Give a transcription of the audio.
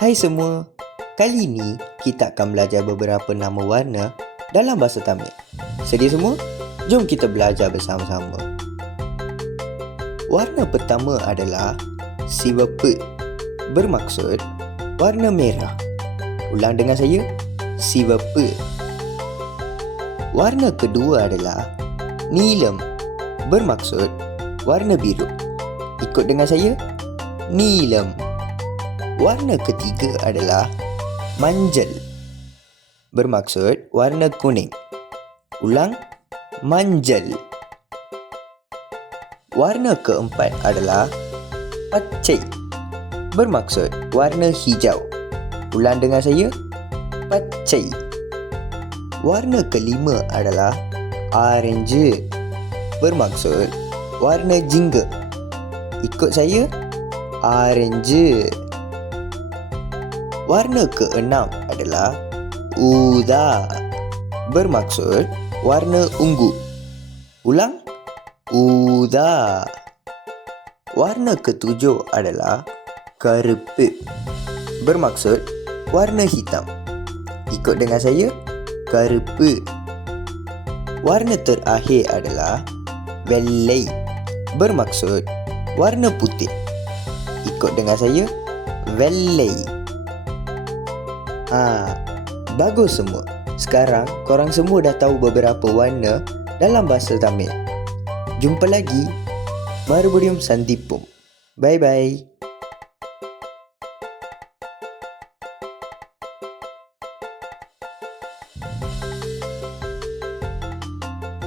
Hai semua, kali ini kita akan belajar beberapa nama warna dalam bahasa Tamil. Sedia semua? Jom kita belajar bersama-sama. Warna pertama adalah sivapu, bermaksud warna merah. Ulang dengan saya, sivapu. Warna kedua adalah nilam, bermaksud warna biru. Ikut dengan saya, nilam. Warna ketiga adalah manjal. Bermaksud warna kuning. Ulang, manjal. Warna keempat adalah pacai. Bermaksud warna hijau. Ulang dengan saya, pacai. Warna kelima adalah orange. Bermaksud warna jingga. Ikut saya, orange. Warna keenam adalah uda. Bermaksud warna ungu. Ulang, uda. Warna ketujuh adalah kerupu. Bermaksud warna hitam. Ikut dengan saya, kerupu. Warna terakhir adalah velai. Bermaksud warna putih. Ikut dengan saya, velai. Ah, bagus semua. Sekarang korang semua dah tahu beberapa warna dalam bahasa Tamil. Jumpa lagi. Marubudium Sandipum. Bye-bye.